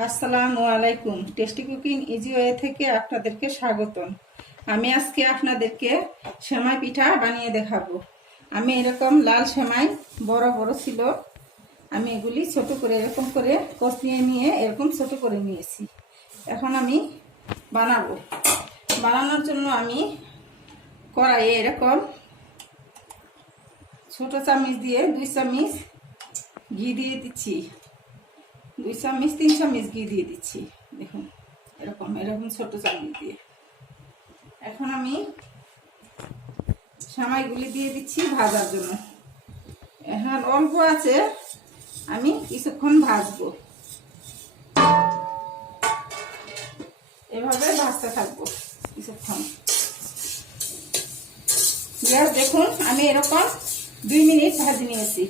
আসসালামু আলাইকুম। Tasty cooking easy way থেকে আপনাদেরকে স্বাগতম। আমি আজকে আপনাদেরকে সেমাই পিঠা বানিয়ে দেখাবো। আমি এরকম লাল সেমাই বড় বড় ছিল, আমি এগুলি ছোট করে এরকম করে কষিয়ে নিয়ে এরকম ছোট করে নিয়েছি। এখন আমি বানাবো। বানানোর জন্য আমি কড়াইয়ে এরকম ছোট চামচ দিয়ে 2 চামচ ঘি দিয়ে দিচ্ছি। 2 চামচ 3 চামচ ঘি দিয়ে দিচ্ছি। দেখুন এরকম এরকম ছোট চামচ দিয়ে। এখন আমি সেমাইগুলি দিয়ে দিচ্ছি ভাজার জন্য। এখন অল্প আছে, আমি কিছুক্ষণ ভাজবো, এভাবে ভাজতে থাকবো কিছুক্ষণ। দেখুন আমি এরকম 2 মিনিট ভাজি নিয়েছি।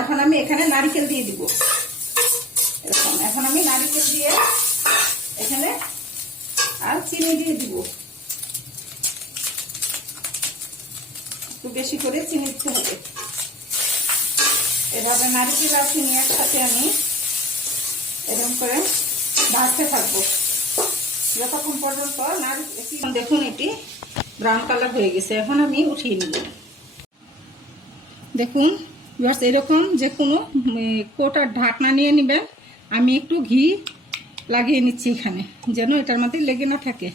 এখন আমি এখানে নারকেল দিয়ে দিব। এখন আমি নারকেল দিয়ে এখানে আর চিনি দিয়ে দিব। একটু বেশি করে চিনি দিতে হবে। এভাবে নারকেল আর চিনি একসাথে আমি এরকম করে ভাজতে থাকবো যতক্ষণ পর্যন্ত নারকেল। দেখুন এটি ব্রাউন কালার হয়ে গেছে। এখন আমি উঠিয়ে নিব। দেখুন এরকম যে কোনো কোটার ঢাকনা নিয়ে নেবেন। আমি একটু ঘি লাগিয়ে নিচ্ছি এখানে, যেন এটার মধ্যে লেগে না থাকে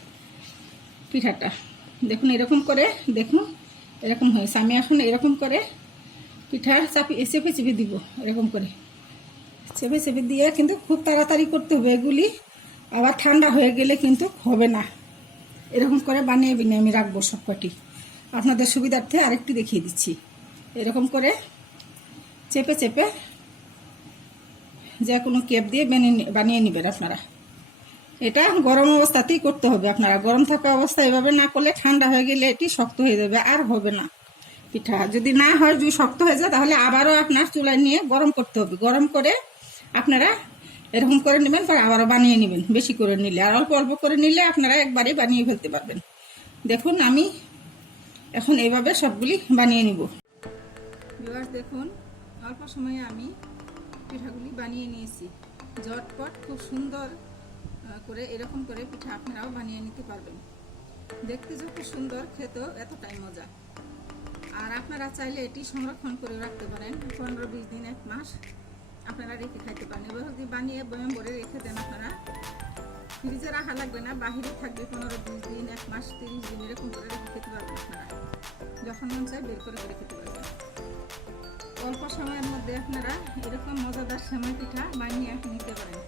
পিঠাটা। দেখুন এরকম করে, দেখুন এরকম হয়েছে। আমি এখন এরকম করে পিঠা চেপে চেপে দিব। এরকম করে চেপে চেপে দিয়ে কিন্তু খুব তাড়াতাড়ি করতে হবে এগুলি, আবার ঠান্ডা হয়ে গেলে কিন্তু হবে না। এরকম করে বানিয়ে আমি রাখবো সবকটি। আপনাদের সুবিধার্থে আরেকটু দেখিয়ে দিচ্ছি। এরকম করে চেপে চেপে যে কোনো কেপ দিয়ে বানিয়ে নেবেন আপনারা। এটা গরম অবস্থাতেই করতে হবে। আপনারা গরম থাকা অবস্থায় এভাবে না করলে ঠান্ডা হয়ে গেলে এটি শক্ত হয়ে যাবে, আর হবে না পিঠা। যদি না হয়, যদি শক্ত হয়ে যায়, তাহলে আবারও আপনার চুলায় নিয়ে গরম করতে হবে। গরম করে আপনারা এরকম করে নেবেন, পরে আবারও বানিয়ে নেবেন। বেশি করে নিলে আর অল্প অল্প করে নিলে আপনারা একবারেই বানিয়ে ফেলতে পারবেন। দেখুন আমি এখন এইভাবে সবগুলি বানিয়ে নিব। দেখুন অল্প সময়ে আমি পিঠাগুলি বানিয়ে নিয়েছি। ঝটপট খুব সুন্দর করে এরকম করে পিঠা আপনারাও বানিয়ে নিতে পারবেন। দেখতে যত সুন্দর, খেতেও এতটাই মজা। আর আপনারা চাইলে এটি সংরক্ষণ করে রাখতে পারেন। 15-20 দিন, 1 মাস আপনারা রেখে খাইতে পারেন। এবার যদি বানিয়ে বয়াম ভরে রেখে দেন, আপনারা ফ্রিজে রাখা লাগবে না, বাহিরে থাকবে 15-20 দিন, 1 মাস, 30 দিন এরকম করে রেখে খেতে পারবেন। আপনারা যখন মন চায় বের করে খেতে পারবেন। অল্প সময়ের মধ্যে আপনারা এরকম মজাদার সেমাই পিঠা বানিয়ে নিতে পারেন।